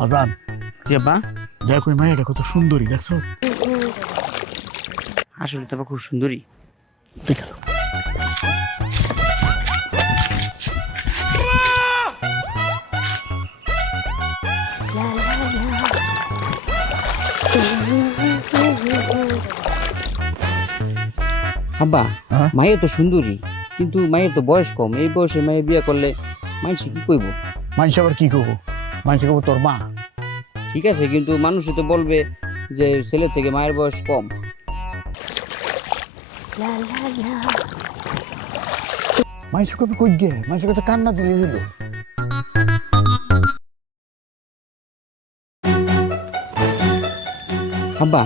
বাজান কি বা দেখো ওই মাইয়াটা কত সুন্দরী দেখছো? আসলে তো খুব সুন্দরী। দেখো আব্বা হ্যাঁ? মায়ের তো সুন্দরী, কিন্তু মায়ের তো বয়স কম। এই বয়সে মায়ের বিয়ে করলে মানুষ কি কইব? মানুষ আবার কি করবো? মানুষ করবো তোর মা। ঠিক আছে, কিন্তু মানুষ তো বলবে যে ছেলের থেকে মায়ের বয়স কম। মানুষ কবে কই গে মানুষের কাছে কান্না দিলে দিল। আব্বা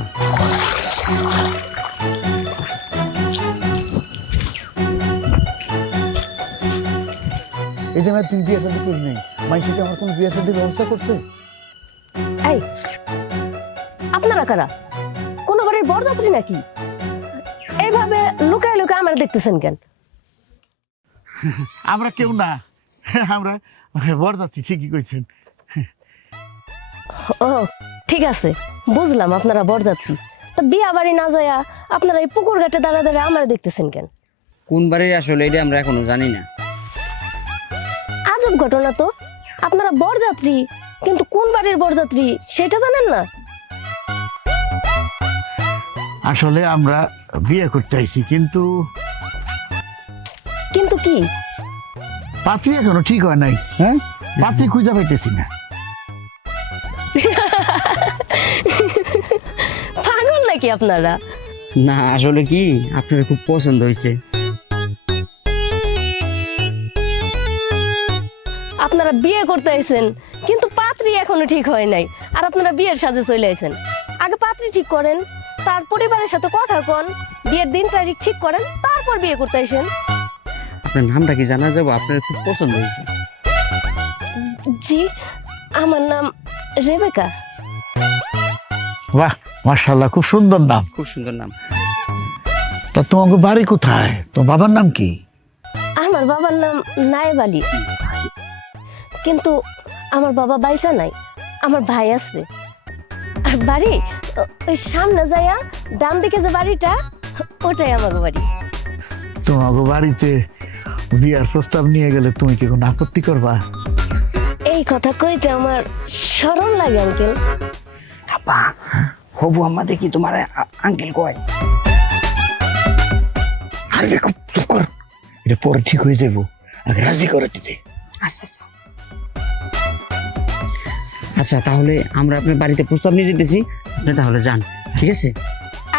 এই যে তুই বিয়ে শাদী করি নাই, মানুষ কি আমার কোনো বিয়ে শাদীর ব্যবস্থা করছে? এই আপনারা কারা? কোন বাড়ির বরযাত্রী নাকি? এইভাবে লুকায় লুকায় আমার দেখতেছেন কেন? আমরা কেউ না, আমরা বরযাত্রী। ঠিকই কইছেন। ও ঠিক আছে, বুঝলাম আপনারা বরযাত্রী। তা বিয়া বাড়ি না যায়া আপনারা এই পুকুর ঘাটে দাঁড়া দাঁড়া আমার দেখতেছেন কেন? কোন বাড়ির আসলে এটা আমরা এখনো জানি না। আজব ঘটনা তো, আপনারা বরযাত্রী কিন্তু কোন বাড়ির বরযাত্রী সেটা জানেন না? আসলে আমরা বিয়ে করতে আইছি, কিন্তু কিন্তু কি? পাত্রী এখনো ঠিক হয় নাই। হ্যাঁ, পাত্রী খুঁজে পাইতেছি না। পাগল নাকি আপনারা? না আসলে কি আপনার খুব পছন্দ হয়েছে। আপনারা বিয়ে করতে আইছেন কিন্তু পাত্রী এখনো ঠিক হয় নাই, আর আপনারা বিয়ের সাজে চলে আইছেন। আগে পাত্রী ঠিক করেন, তার পরিবারের সাথে কথা কন, বিয়ের দিন তারিখ ঠিক করেন, তারপর বিয়ে করতে আইছেন। আপনার নামটা কি জানা যাবো? আপনার খুব পছন্দ হয়েছে। জি, আমার নাম রেবেকা। বাহ, মাশাআল্লাহ, খুব সুন্দর নাম। খুব সুন্দর নাম। তা তোমাকে বাড়ি কোথায়? তোমার বাবার নাম কি? আমার বাবার নাম নায়েব আলী, কিন্তু আমার বাবা বাইসা নাই, আমার ভাই আছে। আর বাড়ি ওই সামনে যাইয়া ডান দিকে যে বাড়িটা, ওটাই আমার বাড়ি। তোমাকে বাড়িতে বিয়ার প্রস্তাব নিয়ে গেলে তুমি কি কোনো আপত্তি করবা? এই কথা কইতে আমার শরম লাগে আঙ্কেল। আব্বা হবু আম্মা দেখি তোমার আঙ্কেল কয়। আরে খুব চুপ কর, এটা পরে ঠিক হয়ে যাবো, আগে রাজি করে দিতে। আচ্ছা আচ্ছা আচ্ছা, তাহলে আমরা আপনার বাড়িতে প্রস্তাব নিয়ে যেতেছি, আপনি তাহলে যান, ঠিক আছে?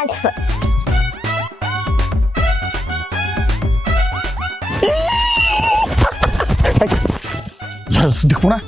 আচ্ছা, দেখবো না?